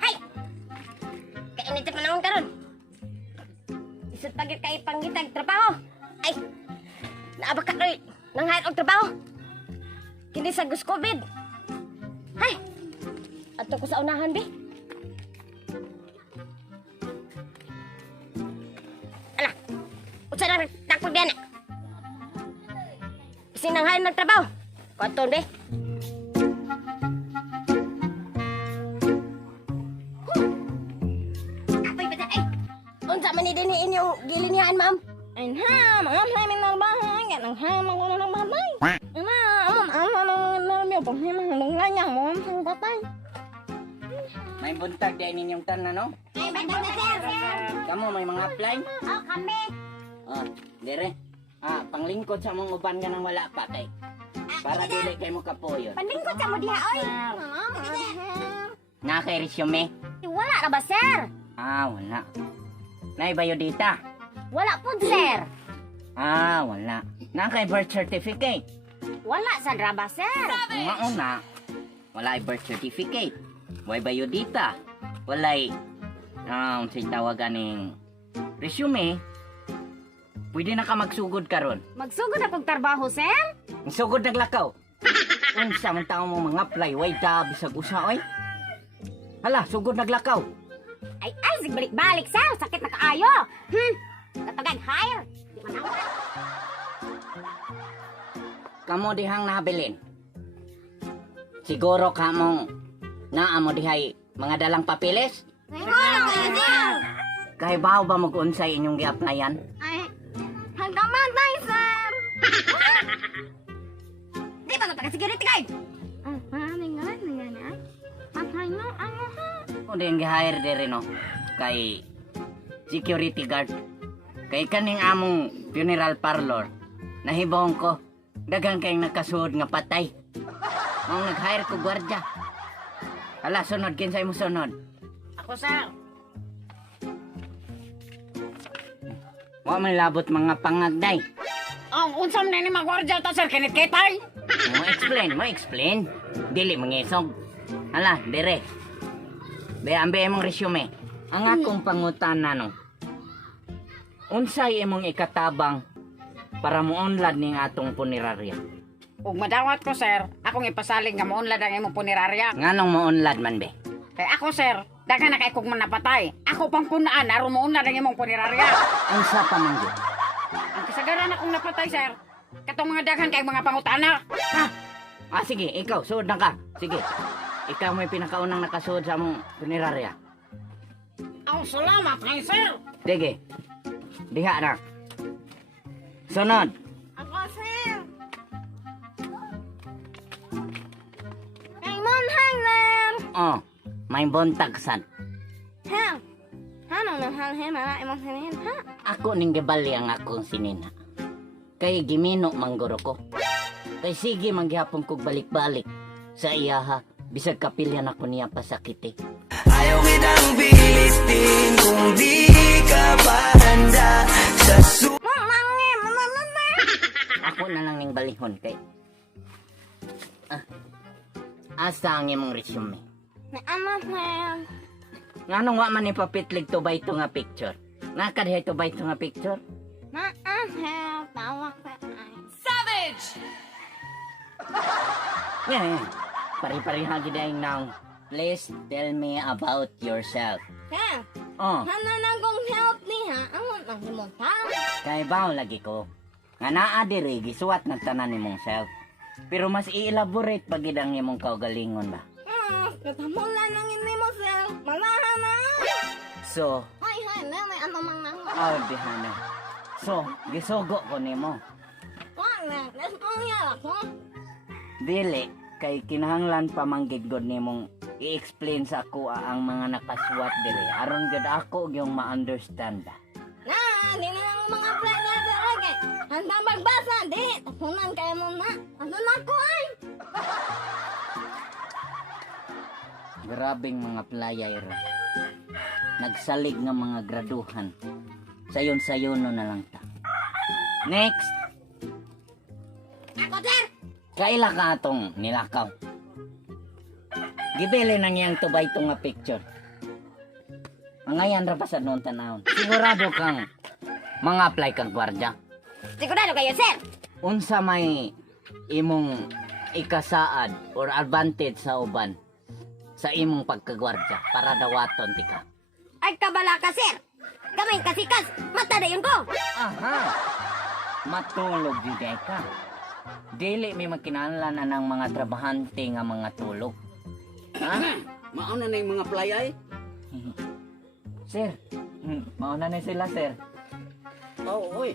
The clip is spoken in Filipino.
Hay! Kainit pa naman karon. Isut pagit kay panggitag trabaho. Ay! Naabak ka rin nang hayat og trabaho. Kini sa gus COVID. Hay! Ato ko sa unahan, be. Ala! Utsa na takpag diyan. Sinanghay nagtrabaho. Konton, be. Apoy ba ay? Unsa man ni dinhi inyong gilinihan, ma'am? Ay ha, mga namin nalbahan, ganang ha, mga nalbahan. Ina, mga nalbahan mo, ang patay. May buntag din ninyong tanan, no? Ay, bantay na, sir. Kamu may mga apply? Oh, kami. Oh, dire. Panglingkod sa mong uban ka nang wala pa kay. Para dili kay mo kapuyo. Pandingkot sa mo diha, oy. Na kay resume? Wala ra ba, sir? Wala. Nay bayodita? Wala po, sir. Wala. Na kay birth certificate? Wala sa draba, sir. Una. Wala birth certificate. Way bayodita. Walay say tawagan ning resume. Pwede na ka magsugod karon. Magsugod akong trabaho, sir? Sugod naglakaw. Unsa man taong mo mga apply way da bisag usa oy. Hala, sugod naglakaw. Ay, sige, balik-balik, sir. Sakit na kaayo. Katagag hire. Di man ako. Kamo dihang nabilin. Siguro kamong naamo dihay mga dalang papeles? Siguro, sir. Kay bawo ba mag-unsay inyong gi-applyan? Ay, hanggamatay, sir. Di ba ka security guard? Patay mo, ano ha? O din gi-hire diri no kay security guard. Kay kaning among funeral parlor nahibong ko daghang kay nakasuod nga patay. Ang nag-hire ko gwardiya. Hala, sunod kinsay mo sunod? Ako, sir. Wa man labot mga pangagday. Unsam na ni magwardya ta, sir. Kinit kitay. Mo explain. Dili mangisog. Hala, dire. Be ambe imong resume. Ang akong pangutana no. Unsay imong ikatabang para muunlad ning atong punerarya? Ug madawat ko, sir, akong ipasalig nga maunlad ang imong punerarya. Nganong muunlad man be? Kay ako, sir, daghan na kay kog man napatay. Ako pang punaan aron maunlad ang imong punerarya. Unsa pa man gyud? Ang kasagaran akong napatay, sir, katong mga daghan kay mga pangutana. Sige, ikaw suod na ka. Sige. Ikaw may pinakaunang nakasuod sa among punerarya. Ang salamat kay sir. Sige. Diha na. Sunod. Ako, sir. Raymond Hangler. Oh, may buntag sad. Ha? Ano na halhen na imong hinin, ha? Ako ning gibali ang akong sinina. Kay gimino mangguro ko. Kay sige manggihapon kog balik-balik sa iyaha bisag kapilyan ako niya pasakiti. Ayaw kitang pilitin kung di ka pa handa sa Ako na lang ning balihon kay. Asa ang imong resume? Na ano, sir? Nganong wa man ipapitlig to ba ito nga picture? Nakadhe to ba ito nga picture? Na sir. Tawag sa ay. Yeah. Pari-pariha gid ang now. Please tell me about yourself. Sir, Oh, hananang kong help niya. Ang nang himonta. kay bawo lagi ko. Nga naa diri gisuwat ng tanan nimong self. Pero mas i-elaborate pag gid ang imong kaugalingon ba. Natamulan nang ini mo, sir. Malahan na. So, Hay, may ano mang nang. dihana. So, gisugo ko nimo. Wala, let's go niya ako. Dili kay kinahanglan pa manggid god nimong i-explain sa ako ang mga nakaswat diri aron gud ako yung ma-understand ba. Na, di na lang mga plan niya sa lagi. Handa magbasa, di. Tapunan kayo muna. Ano na ko ay? Grabing mga playero. Nagsalig nga mga graduhan. Sayon-sayono na lang ta. Next. Ako, sir! Kaila ka atong nilakaw. Gibili nang yang tubay itong nga picture. Ngayon ra pa sa noon tanawon. Sigurado kang mga apply kang gwardya. Sigurado kayo, sir! Unsa may imong ikasaad or advantage sa uban sa imong pagkagwardya para dawaton ti ka. Ay, kabala ka, sir! Kamay kasikas, mata na yun ko! Aha! Matulog yun ka. Dili may makinahanglan na ng mga trabahante nga mga tulog. Ha? Mauna na yung mga playay. Sir, mauna na sila, sir. Oo, oy.